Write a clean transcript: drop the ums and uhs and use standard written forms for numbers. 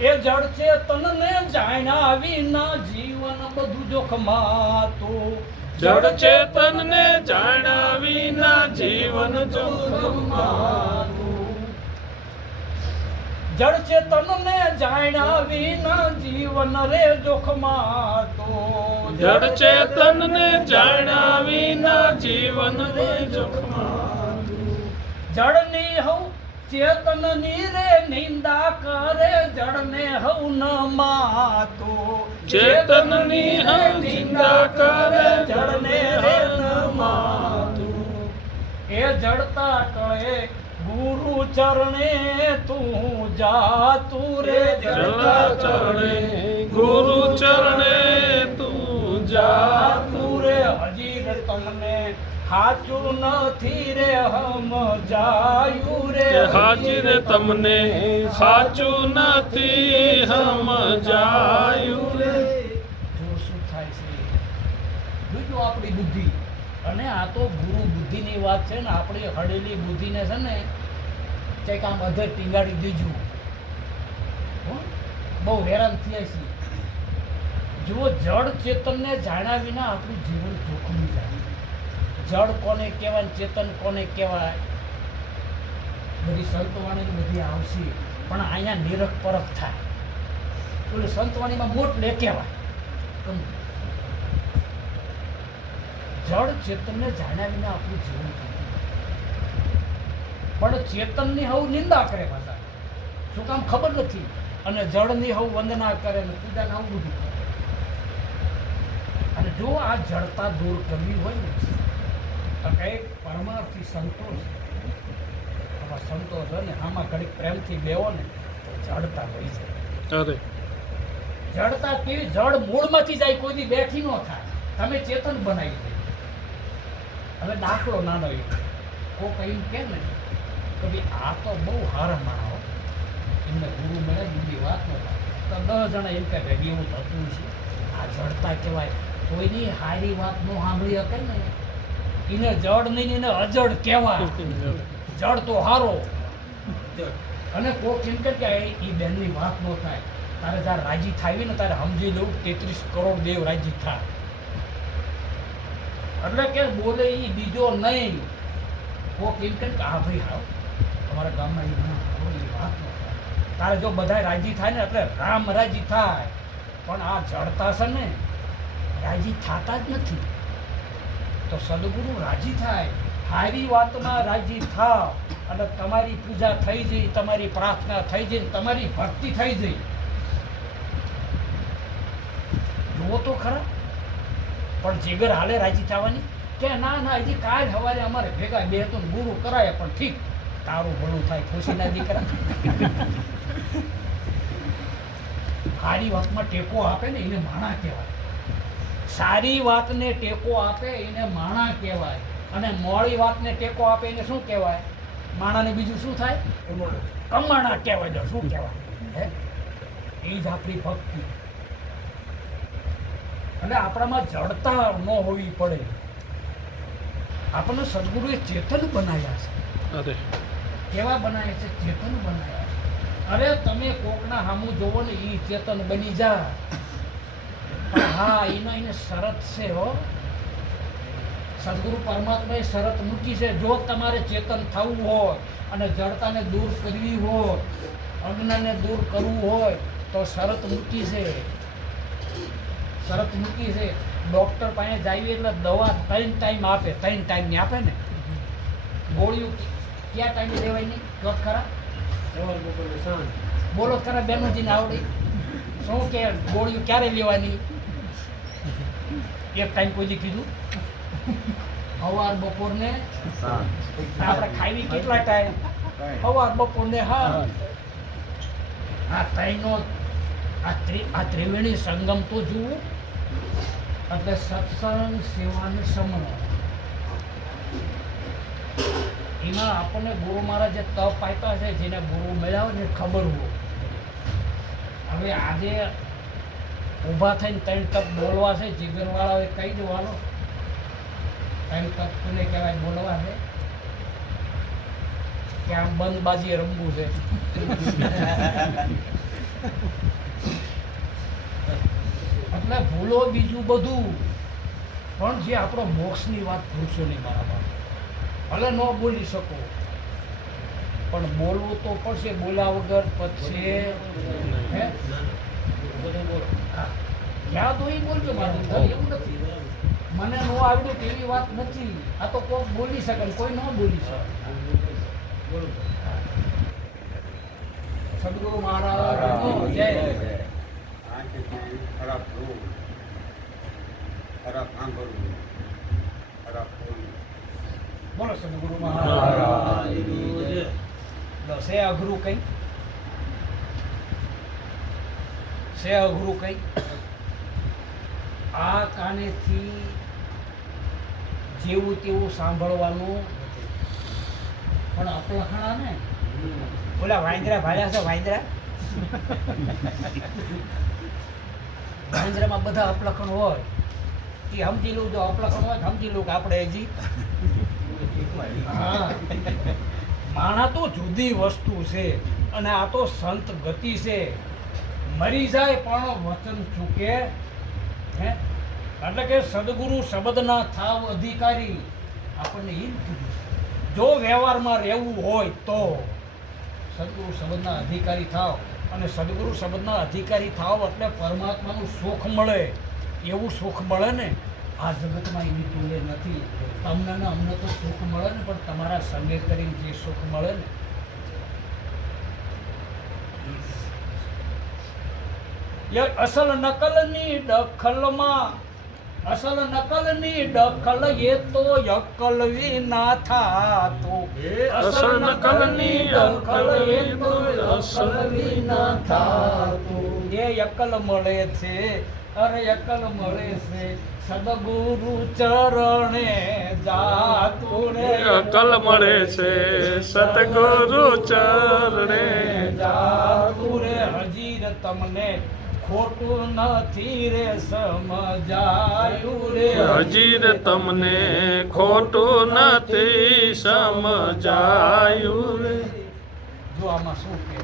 એ જળ ચેતનને જાણ્યા વિના જીવન બધું જોખમાતું. જડ ચેતનને જાણ્યા વિના જીવન જોખમાતું. જળ ચેતનને જાણ્યા વિના જીવન રે જોખમાતું. જડ ચેતનને જાણ્યા વિના જીવન રે જોખમાતું. જળની હઉ ચેતનની રે નિંદા કરે જળને હઉ ન માતો. ચેતનની હઉ નિંદા કરે જળને રે ન માતો. એ જડતા ટળે ગુરુ ચરણે તું જાતું રે. જડતા ચરણે ગુરુ ચરણે તું જાતું રે. હજી રે તમને હાચું નથી રે હમ જાયું રે. હાજીર તમને સાચું નથી સમજાયું રે. જો શું થાય છે જોજો આપણી બુદ્ધિ. અને આ તો ગુરુ બુદ્ધિની વાત છે ને. આપણી હળેલી બુદ્ધિને છે ને કંઈક આમ અધર ટીંગાડી દીજું. બહુ હેરાન થયા છીએ. જુઓ જળ ચેતનને જાણ્યા વિના આપણું જીવન જોખમી જાય. જળ કોને કહેવાય, ચેતન કોને કહેવાય, બધી સંતવાણી બધી આવશે. પણ અહીંયા નિરખ પરખ થાય. એટલે સંતવાણીમાં મોટ લે કહેવાય. જળ ચેતનને જાણ્યા વિના આપણું જીવન જોખમી. પણ ચેતનની હવ નિંદા કરે પાછા. શું કામ ખબર નથી. અને જળની હવ વંદના કરે ને પૂજા ને આવું બધું કરે. અને જો આ જળતા દૂર કરવી હોય ને તો કંઈક પરમાર્થી સંતોષ. આવા સંતોષ હોય ને આમાં ઘડીક પ્રેમથી બેવો ને તો જડતા હોય છે. અરે જડતા કેવી? જળ મૂળમાંથી જાય, કોઈ દી બેઠી ન થાય. તમે ચેતન બનાવી દે. હવે દાખલો નાનો કોક એમ કે ને કે ભાઈ આ તો બહુ સારા માણો, એમને ગુરુ મળે બીજી વાત ન થાય તો 10 જણા એમ કહે ભાઈ એવું થતું છે. આ જડતા કહેવાય. કોઈની સારી વાત ન સાંભળી શકે ને એને જડ નહીં, એને અજડ કહેવાય. જડ તો હારો. અને કોક એમ કે એ બેનની વાત ન થાય. તારે જ્યારે રાજી થાય ને તારે સમજી લઉં 33 કરોડ દેવ રાજી થાય. એટલે કે બોલે એ બીજો નહીં. કોક એમ કે આ ભાઈ હાવ તમારા ગામમાં એ વાત ન થાય. તારે જો બધા રાજી થાય ને એટલે રામ રાજી થાય. પણ આ જડતા છે ને રાજી થતા જ નથી. તો સદગુરુ રાજી થાય. હારી વાતમાં રાજી થાવ અને તમારી પૂજા થઈ જઈ, તમારી પ્રાર્થના થઈ જઈ, તમારી ભક્તિ થઈ જઈ. જુઓ તો ખરા. પણ જીગર હાલે રાજી થવાની કે ના ના હજી કાલ સવારે અમારે ભેગા બે તો ગુરુ કરાય પણ ઠીક તારું ભલું થાય, ખુશીના દીકરા. સારી વાતમાં ટેકો આપે ને એને માણા કહેવાય. સારી વાતને ટેકો આપે એને માણા કહેવાય. અને મોડી વાતને ટેકો આપે એને શું કહેવાય? માણાને બીજું શું થાય? કમાણા કહેવાય. શું કહેવાય? હે, એ જ આપણી ભક્તિ. અને આપણામાં જડતા ન હોવી પડે. આપણને સદગુરુએ ચેતન બનાવ્યા છે. અરે કેવા બનાવ્યા છે? ચેતન બનાવ્યા. અરે તમે કોકના સામું જોવો ને એ ચેતન બની જા. પણ હા એને શરત છે હો. સદગુરુ પરમાત્માએ શરત મૂકી છે. જો તમારે ચેતન થવું હોય અને જડતાને દૂર કરવી હોય, અજ્ઞાનને દૂર કરવું હોય તો શરત મૂકી છે. શરત મૂકી છે. ડૉક્ટર પાસે જઈએ એટલે દવા 3 ટાઈમ આપે. 3 ટાઈમની આપે ને. ગોળીઓ કયા ટાઈમે લેવાય નહીં? કહો ખરા. બોલો ખરા બેનોજીને આવડી શું કે ગોળીઓ ક્યારે લેવાની? એક ટાઈમ કોઈ કીધું? સવાર બપોર ને આપણે ખાવી કેટલા ટાઈમ? સવાર બપોર ને. હા આ ત્રણનો આ ત્રિવેણી સંગમ તો જુઓ. એટલે સત્સંગ, સેવાને સમરણ. એમાં આપણને ગુરુ મહારાજ જે તપ આપ્યા છે, જેને ગુરુ મળ્યા હોય ને ખબર હોય. હવે આજે ઊભા થઈને 3 તપ બોલવા છે. જીગરવાળાઓએ કહી દેવાનો 3 તપ કોને કહેવાય બોલવા છે કે આમ બંધ બાજીએ રમવું છે. એટલે ભૂલો બીજું બધું, પણ જે આપણો મોક્ષની વાત ભૂલશો નહીં મારા બાપ. ભલે ન બોલી શકો પણ બોલવું તો પડશે, બોલ્યા વગર પછી હે? હા. યાદ હોય એ બોલજો મારું, એવું નથી મને ન આવડ્યું તેવી વાત નથી. આ તો કોઈ બોલી શકે ને કોઈ ન બોલી શકે. સદગુરુ મહારાજ જય. ખરાબ જોવું, ખરાબ સાંભળવું, ખરાબ બોલવું. બોલો સદગુરુ મહારાજ લો. સે અઘરું કઈ, સે અઘરું કઈ. આ કાનેથી જેવું તેવું સાંભળવાનું, પણ અપલખણા ને ઓલા વાંદરા ભાડ્યા છે, વાંદરામાં બધા અપલખણ હોય એ સમજી લઉં. જો અપલખણ હોય તો સમજી લઉં કે આપણે હજી હા. માણા તો જુદી વસ્તુ છે અને આ તો સંત ગતિ છે. મરી જાય પણ વચન ચૂકે હે. એટલે કે સદગુરુ શબ્દના થાવ અધિકારી, આપણને એ જ કીધું. જો વ્યવહારમાં રહેવું હોય તો સદગુરુ શબ્દના અધિકારી થાવ, અને સદગુરુ શબ્દના અધિકારી થાવ એટલે પરમાત્માનું સુખ મળે. એવું સુખ મળે ને આ જગતમાં એની તુલે નથી. તમને ને અમને તો સુખ મળે ને, પણ તમારા સંગે કરીને જે સુખ મળે ને એ અસલ નકલની દખલમાં, અસલ નકલની દખલ એ તો અકલ વિના થાતું. અસલ નકલની દખલ એ તો અસલ વિના થાતું. એ અકલ મળે છે, અરે અકલ મળે છે સદગુરુ ચરણે જાતું રે. અકલ મળે છે સતગુરુ ચરણે જાતું રે. હજી તમને ખોટું નથી રે સમજાયું રે. હજી તમને ખોટું નથી સમજાયું રે. જો આમાં શું કે છે?